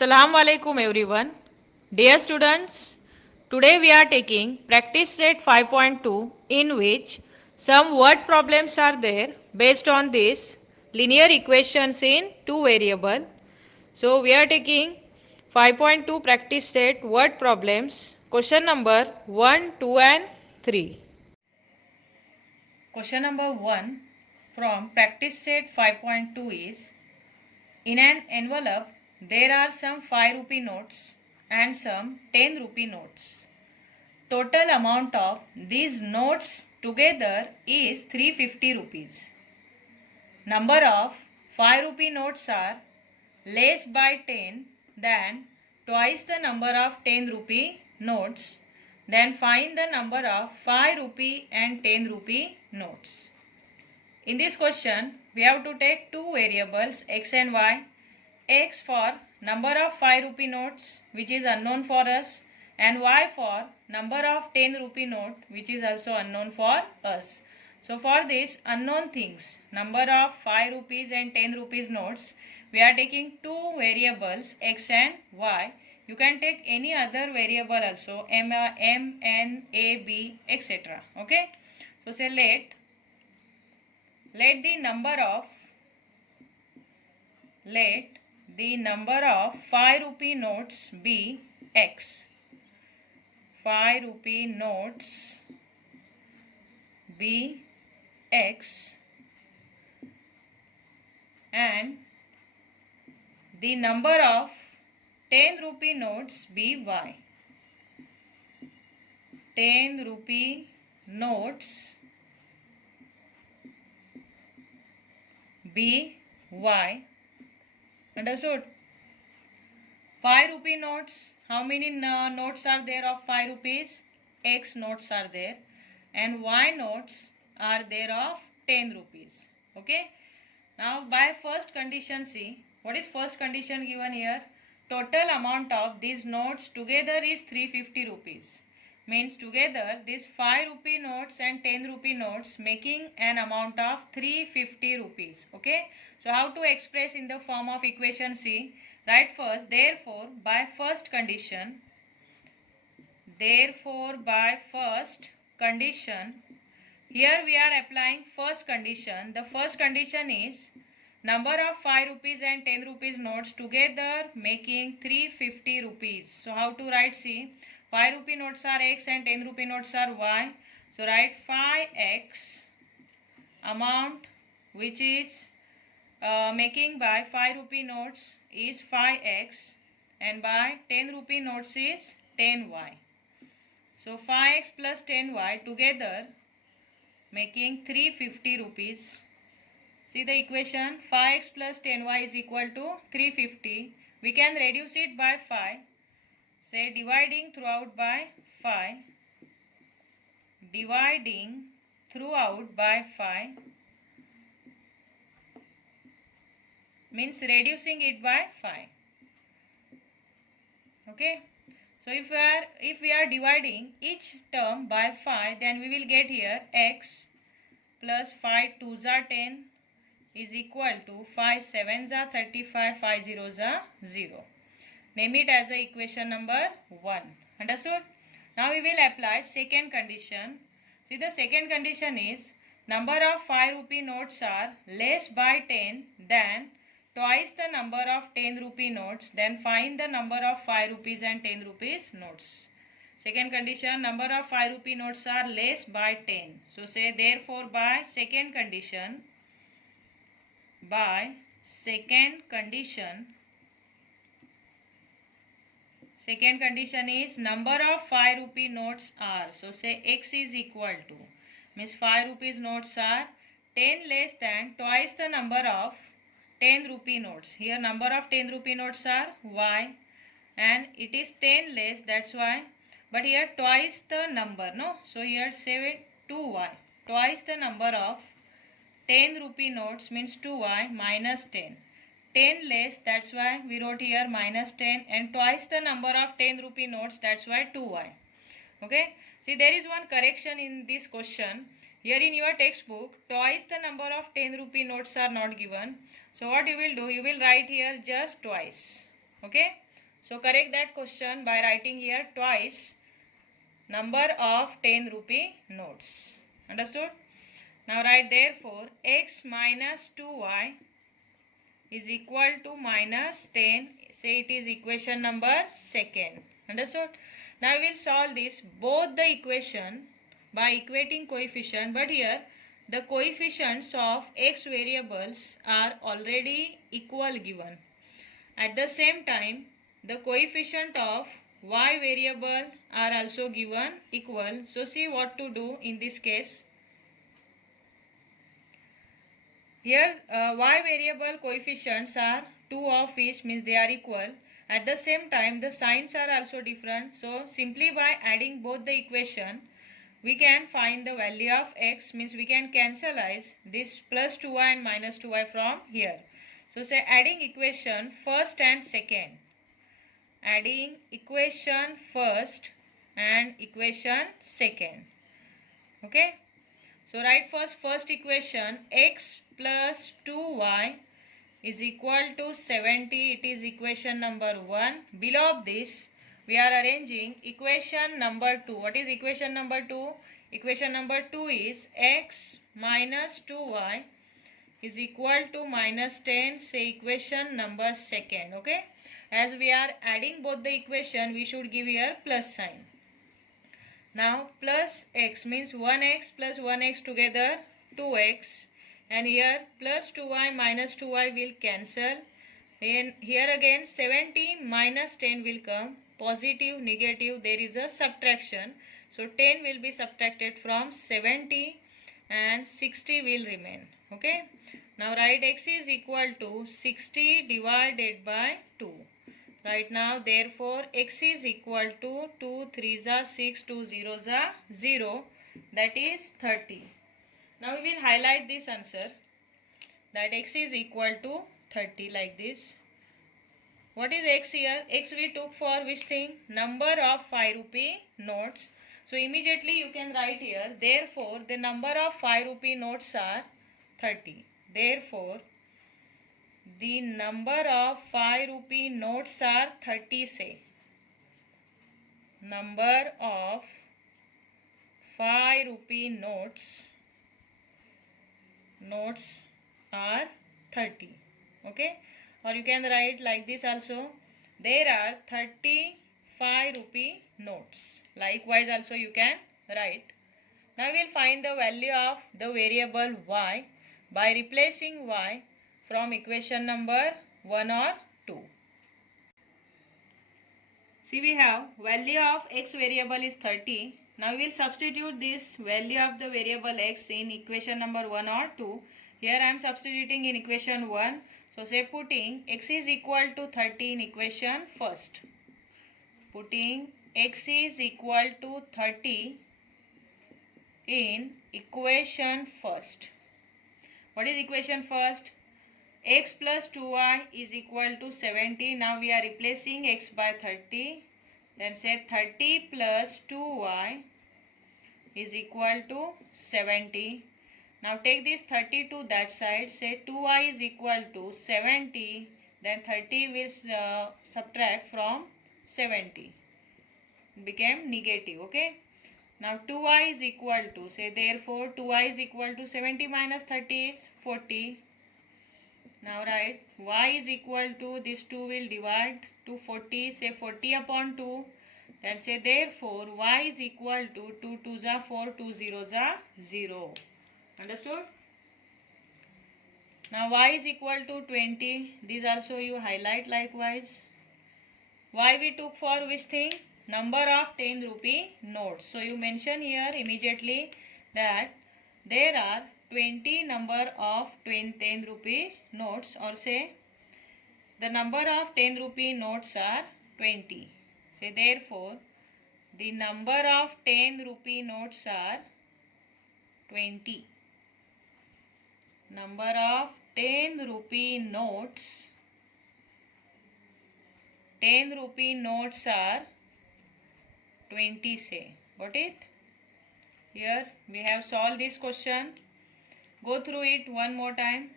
Assalamu alaikum everyone. Dear students, today we are taking practice set 5.2 in which some word problems are there based on this linear equations in two variable. So we are taking 5.2 practice set word problems question number 1, 2 and 3. Question number 1 from practice set 5.2 is in an envelope, there are some 5 rupee notes and some 10 rupee notes. Total amount of these notes together is 350 rupees. Number of 5 rupee notes are less by 10 than twice the number of 10 rupee notes. Then find the number of 5 rupee and 10 rupee notes. In this question, we have to take two variables x and y. X for number of 5 rupee notes which is unknown for us, and y for number of 10 rupee note which is also unknown for us. So for this unknown things, number of 5 rupees and 10 rupees notes, we are taking two variables x and y. You can take any other variable also, m, n, a, b, etc. Okay. So say let the number of 5 rupee notes be x. 5 rupee notes be x and the number of 10 rupee notes be y. 10 rupee notes be y. Understood? 5 rupee notes. How many notes are there of 5 rupees? X notes are there. And Y notes are there of 10 rupees. Okay. Now by first condition, see. What is first condition given here? Total amount of these notes together is 350 rupees. Means together these 5 rupee notes and 10 rupee notes making an amount of 350 rupees. Okay. So how to express in the form of equation C? Write first, therefore by first condition, here we are applying first condition. The first condition is number of 5 rupees and 10 rupees notes together making 350 rupees. So how to write? See, 5 rupee notes are x and 10 rupee notes are y. So write 5x amount which is making by 5 rupee notes is 5x and by 10 rupee notes is 10y. So 5x plus 10y together making 350 rupees. See the equation, 5x plus 10y is equal to 350. We can reduce it by 5. Say dividing throughout by 5. Dividing throughout by 5 means reducing it by 5. Okay. So if we are dividing each term by 5, then we will get here x plus 5 2s are 10 is equal to 5 7s are 35, 5 0s are 0. Name it as a equation number 1. Understood? Now we will apply second condition. See, the second condition is number of 5 rupee notes are less by 10 than twice the number of 10 rupee notes. Then find the number of 5 rupees and 10 rupees notes. Second condition, number of 5 rupee notes are less by 10. So say therefore by second condition is number of 5 rupee notes are. So say x is equal to, means 5 rupees notes are 10 less than twice the number of 10 rupee notes. Here number of 10 rupee notes are y and it is 10 less, that's why. But here twice the number, no? So here say 2y. Twice the number of 10 rupee notes means 2y minus 10. 10 less, that's why we wrote here minus 10, and twice the number of 10 rupee notes, that's why 2y. Okay. See, there is one correction in this question. Here in your textbook, twice the number of 10 rupee notes are not given. So what you will do, you will write here just twice. Okay. So correct that question by writing here twice number of 10 rupee notes. Understood? Now write therefore x minus 2y is equal to minus 10. Say it is equation number second. Understood? Now we will solve this both the equation by equating coefficient, but here the coefficients of x variables are already equal given. At the same time, the coefficient of y variable are also given equal. So see what to do in this case. Here y variable coefficients are 2 of each, means they are equal. At the same time the signs are also different. So simply by adding both the equation we can find the value of x, means we can cancelize this plus 2y and minus 2y from here. So say adding equation first and second. Adding equation first and equation second. Okay. So write first equation x plus 2y is equal to 70. It is equation number 1. Below this we are arranging equation number 2. What is equation number 2? Equation number 2 is x minus 2y is equal to minus 10. Say equation number second. Okay. As we are adding both the equation, we should give here plus sign. Now plus x means 1x plus 1x together 2x, and here plus 2y minus 2y will cancel, and here again 70 minus 10 will come, positive negative, there is a subtraction, so 10 will be subtracted from 70 and 60 will remain. Okay. Now write x is equal to 60 divided by 2. Right now therefore x is equal to 2 3s are 6, 2 0s are 0, that is 30. Now we will highlight this answer, that x is equal to 30 like this. What is x here? X we took for which thing? Number of 5 rupee notes. So immediately you can write here, therefore the number of 5 rupee notes are 30. Therefore the number of 5 rupee notes are 30. Say number of 5 rupee notes are 30. Okay. Or you can write like this also, there are 35 rupee notes. Likewise also you can write. Now we will find the value of the variable y by replacing y from equation number 1 or 2. See, we have value of x variable is 30. Now we will substitute this value of the variable x in equation number 1 or 2. Here I am substituting in equation 1. So say putting x is equal to 30 in equation first. Putting x is equal to 30 in equation first. What is equation first? X plus 2y is equal to 70. Now we are replacing x by 30. Then say 30 plus 2y is equal to 70. Now take this 30 to that side. Say 2y is equal to 70. Then 30 will subtract from 70. Became negative. Okay. Now 2y is equal to, say therefore 2y is equal to 70 minus 30 is 40. Now write y is equal to, this 2 will divide to 40, say 40 upon 2. Then say therefore y is equal to 2 2s are 4, 2 0s are 0. Understood? Now y is equal to 20. These also you highlight likewise. Y we took for which thing? Number of 10 rupee notes. So you mention here immediately that there are 20 number of 10 rupee notes, or say the number of 10 rupee notes are 20. Say therefore the number of 10 rupee notes are 20. Number of 10 rupee notes are 20. Say, got it? Here we have solved this question. Go through it one more time.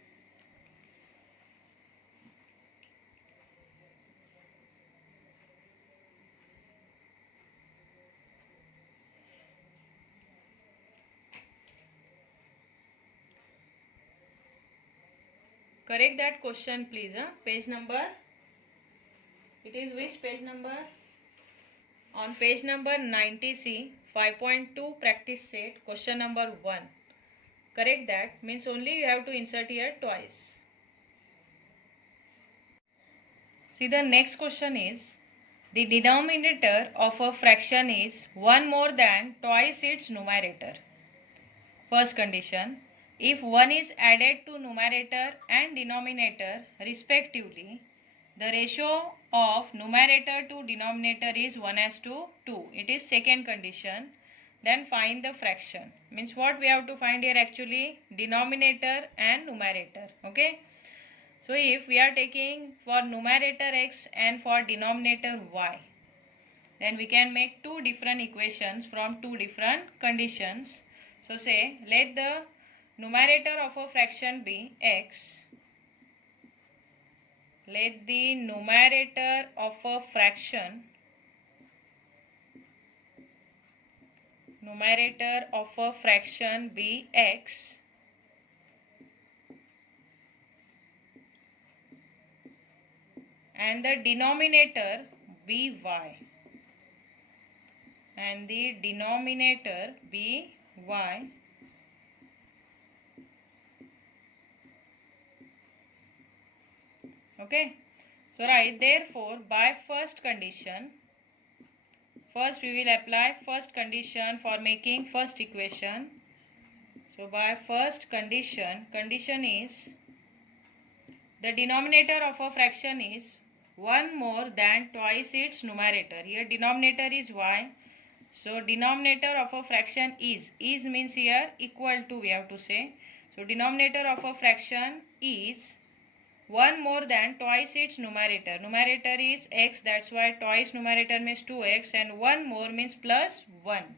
correct that question please. Page number, it is which page number? On page number 90C, 5.2 practice set, question number 1. Correct that, means only you have to insert here twice. See, the next question is, the denominator of a fraction is 1 more than twice its numerator. First condition, if 1 is added to numerator and denominator respectively, the ratio of numerator to denominator is 1:2. It is second condition. Then find the fraction. Means what we have to find here actually? Denominator and numerator. Okay. So if we are taking for numerator x and for denominator y, then we can make two different equations from two different conditions. So say, let the numerator of a fraction be x. Let the numerator of a fraction be x and the denominator be y. Okay. So right, therefore by first condition, first we will apply first condition for making first equation. So by first condition is the denominator of a fraction is 1 more than twice its numerator. Here denominator is y. So denominator of a fraction is means here equal to we have to say. So denominator of a fraction is 1 more than twice its numerator. Numerator is x, that's why twice numerator means 2x, and 1 more means plus 1.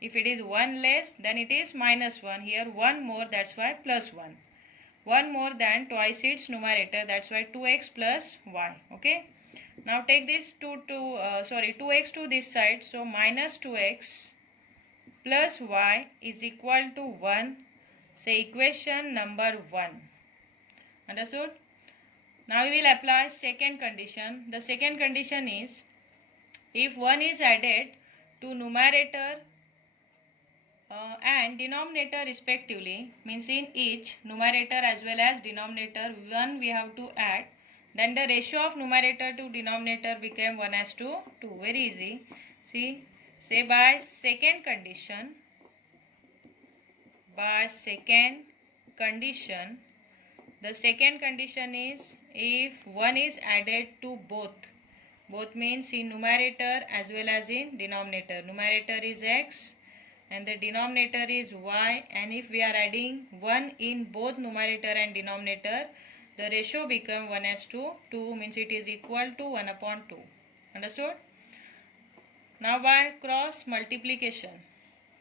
If it is 1 less, then it is minus 1. Here 1 more, that's why plus 1. 1 more than twice its numerator, that's why 2x plus y. Okay. Now take this 2x to this side. So minus 2x plus y is equal to 1. Say equation number 1. Understood? Now we will apply second condition. The second condition is, if 1 is added to numerator and denominator respectively, means in each numerator as well as denominator 1 we have to add, then the ratio of numerator to denominator became 1:2. Very easy. See, say by second condition, the second condition is, if 1 is added to both means in numerator as well as in denominator. Numerator is x and the denominator is y, and if we are adding 1 in both numerator and denominator, the ratio become 1:2, means it is equal to 1/2. Understood? Now by cross multiplication,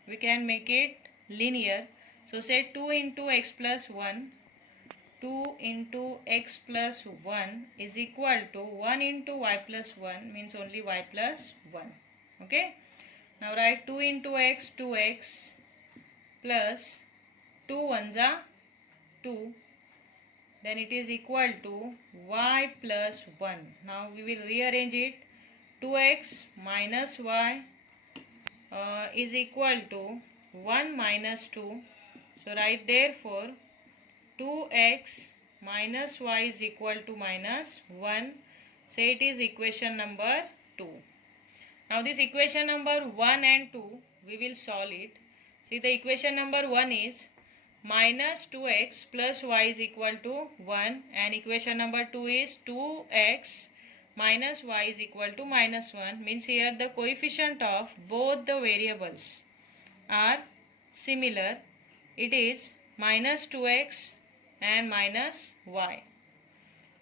we can make it linear. So say 2 into x plus 1. 2 into x plus 1 is equal to 1 into y plus 1, means only y plus 1. Okay. Now write 2 into x, 2x plus 2 1s are 2. Then it is equal to y plus 1. Now we will rearrange it. 2x minus y is equal to 1 minus 2. So write therefore 2x minus y is equal to minus 1. Say it is equation number 2. Now this equation number 1 and 2, we will solve it. See, the equation number 1 is minus 2x plus y is equal to 1, and equation number 2 is 2x minus y is equal to minus 1. Means here the coefficient of both the variables are similar. It is minus 2x and minus y.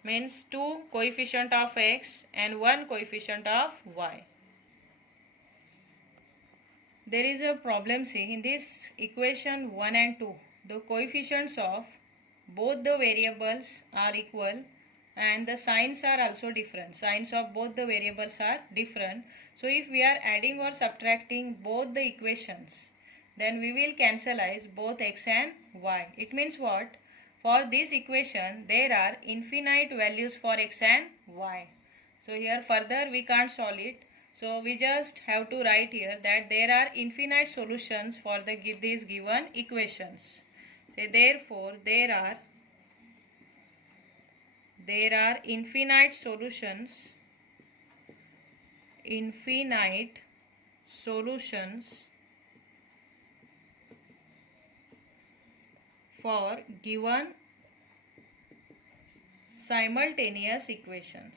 Means 2 coefficient of x and 1 coefficient of y. There is a problem, see, in this equation 1 and 2, the coefficients of both the variables are equal and the signs are also different. Signs of both the variables are different. So if we are adding or subtracting both the equations, then we will cancelize both x and y. It means what? For this equation, there are infinite values for x and y. So here further we can't solve it. So we just have to write here that there are infinite solutions for these given equations. So therefore there are infinite solutions for given simultaneous equations.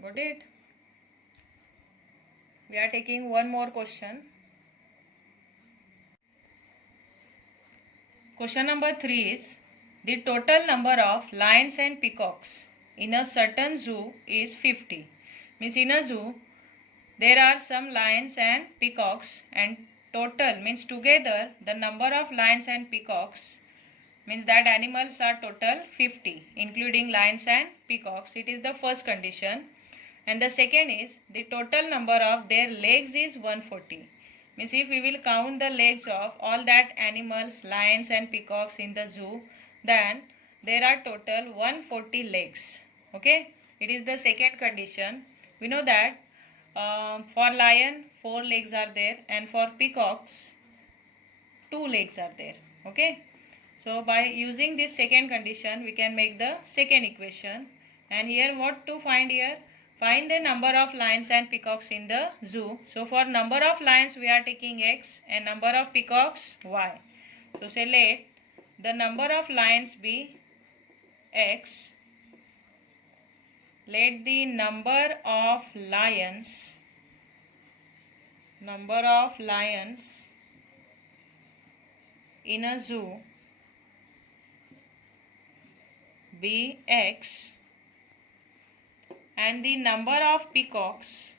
Got it? We are taking one more question. Question number 3 is, the total number of lions and peacocks in a certain zoo is 50. Means in a zoo there are some lions and peacocks, and total means together the number of lions and peacocks means that animals are total 50 including lions and peacocks. It is the first condition. And the second is the total number of their legs is 140. Means if we will count the legs of all that animals, lions and peacocks in the zoo, then there are total 140 legs. Okay, it is the second condition. We know that for lion 4 legs are there and for peacocks 2 legs are there. Okay, so by using this second condition we can make the second equation. And here what to find here? Find the number of lions and peacocks in the zoo. So for number of lions we are taking x and number of peacocks y. So say let the number of lions be x. Let the number of lions in a zoo be x, and the number of peacocks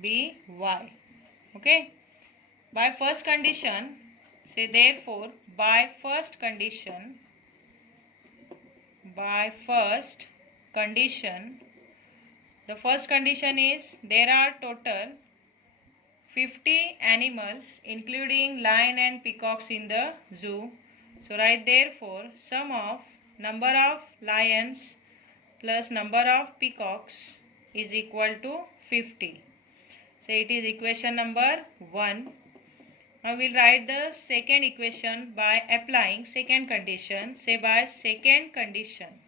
be y. Okay, by first condition, say therefore by first condition the first condition is there are total 50 animals including lion and peacocks in the zoo. So write therefore sum of number of lions plus number of peacocks is equal to 50. So it is equation number 1. Now we will write the second equation by applying second condition. Say by second condition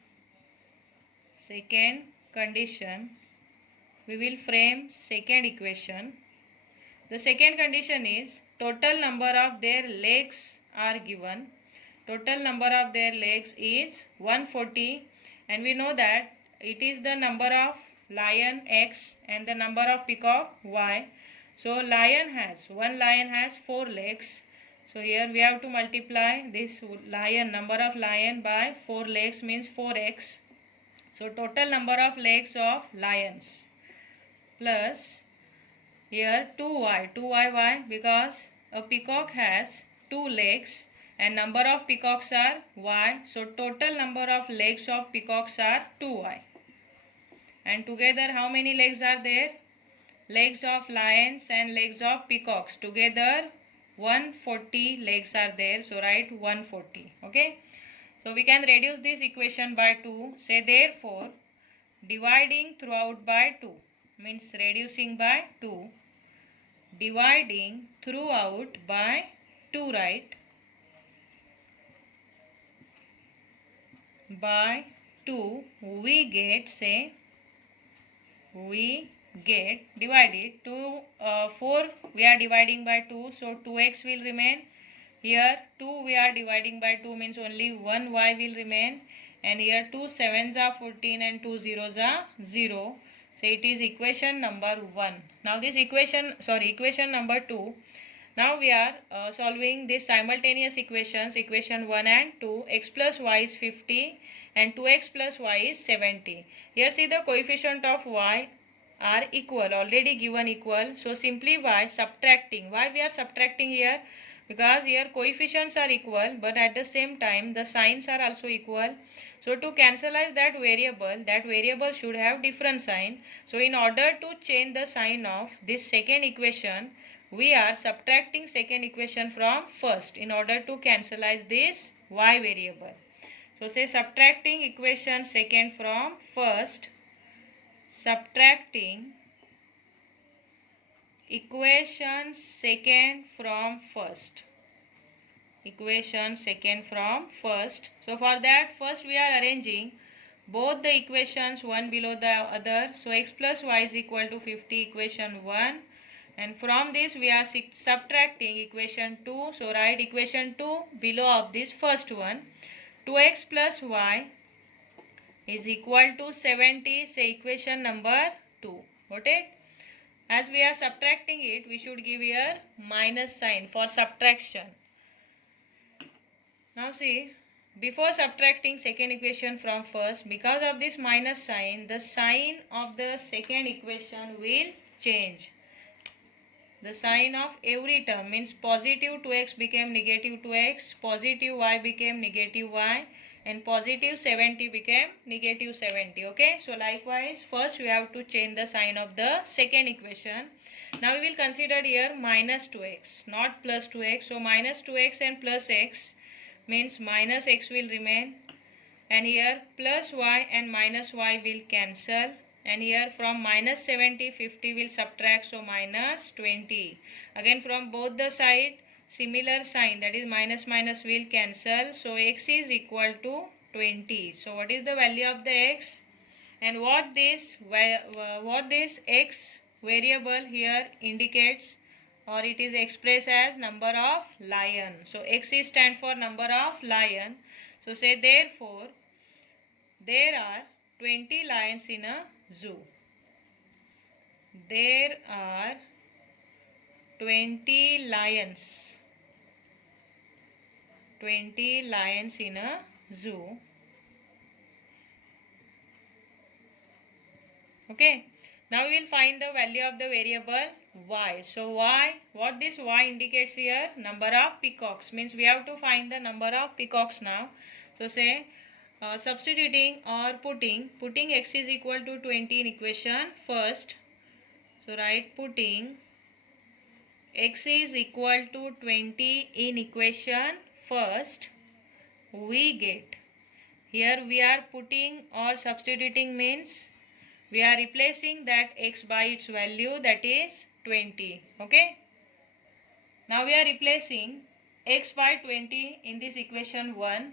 we will frame second equation. The second condition is total number of their legs are given. Total number of their legs is 140, and we know that it is the number of lion x and the number of peacock y. So one lion has 4 legs. So here we have to multiply this number of lion by 4 legs means 4x. So total number of legs of lions plus here 2y. Why? Because a peacock has 2 legs and number of peacocks are y. So total number of legs of peacocks are 2y. And together how many legs are there? Legs of lions and legs of peacocks. Together 140 legs are there. So write 140. Okay. So we can reduce this equation by 2. Say therefore dividing throughout by 2 means reducing by 2. Dividing throughout by 2, right? By 2 we get divided to 4 we are dividing by 2, so 2x will remain. Here 2 we are dividing by 2 means only 1 y will remain, and here 2 7s are 14 and 2 zeros are 0. So it is equation number 1. Now this equation number 2. Now we are solving this simultaneous equations, equation 1 and 2. X plus y is 50 and 2x plus y is 70. Here see the coefficient of y are equal, already given equal. So simply by subtracting, why we are subtracting here? Because here coefficients are equal, but at the same time the signs are also equal. So to cancelize that variable should have different sign. So in order to change the sign of this second equation, we are subtracting second equation from first in order to cancelize this y variable. So say subtracting equation second from first, subtracting equation second from first, equation second from first. So for that, first we are arranging both the equations one below the other. So x plus y is equal to 50, equation 1, and from this we are subtracting equation 2. So write equation 2 below of this first one. 2x plus y is equal to 70, say equation number 2. Got it? As we are subtracting it, we should give here minus sign for subtraction. Now see, before subtracting second equation from first, because of this minus sign, the sign of the second equation will change. The sign of every term means positive 2x became negative 2x, positive y became negative y, and positive 70 became negative 70. Okay, so likewise first we have to change the sign of the second equation. Now we will consider here minus 2x, not plus 2x. So minus 2x and plus x means minus x will remain, and here plus y and minus y will cancel, and here from minus 70 50 will subtract, so minus 20. Again from both the side similar sign, that is minus minus will cancel, so x is equal to 20. So what is the value of the x, and what this x variable here indicates, or it is expressed as number of lion. So x is stand for number of lion. So say therefore there are 20 lions in a zoo. There are 20 lions. 20 lions in a zoo. Okay. Now we will find the value of the variable y. So y, what this y indicates here? Number of peacocks. Means we have to find the number of peacocks now. So say substituting or putting x is equal to 20 in equation first. So write putting x is equal to 20 in equation first, we get, here we are putting or substituting means we are replacing that x by its value, that is 20. Okay. Now we are replacing x by 20 in this equation 1.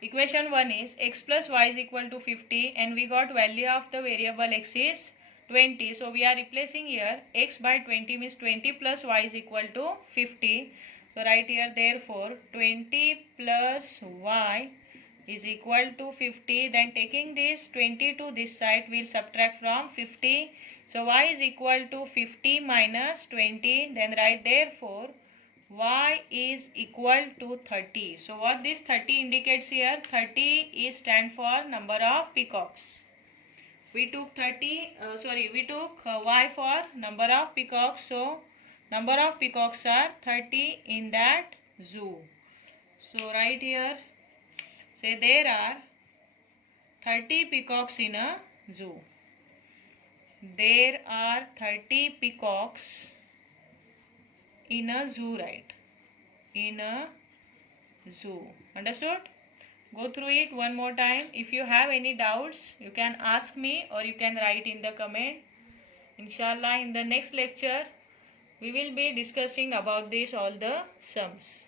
Equation 1 is x plus y is equal to 50, and we got value of the variable x is 20. So we are replacing here x by 20 means 20 plus y is equal to 50. So write here therefore 20 plus y is equal to 50. Then taking this 20 to this side, we will subtract from 50. So y is equal to 50 minus 20. Then write therefore y is equal to 30. So what this 30 indicates here? 30 is stand for number of peacocks. We took y for number of peacocks. So number of peacocks are 30 in that zoo. So write here, say there are 30 peacocks in a zoo. There are 30 peacocks in a zoo, right? In a zoo. Understood? Go through it one more time. If you have any doubts, you can ask me or you can write in the comment. Inshallah, in the next lecture, we will be discussing about this all the sums.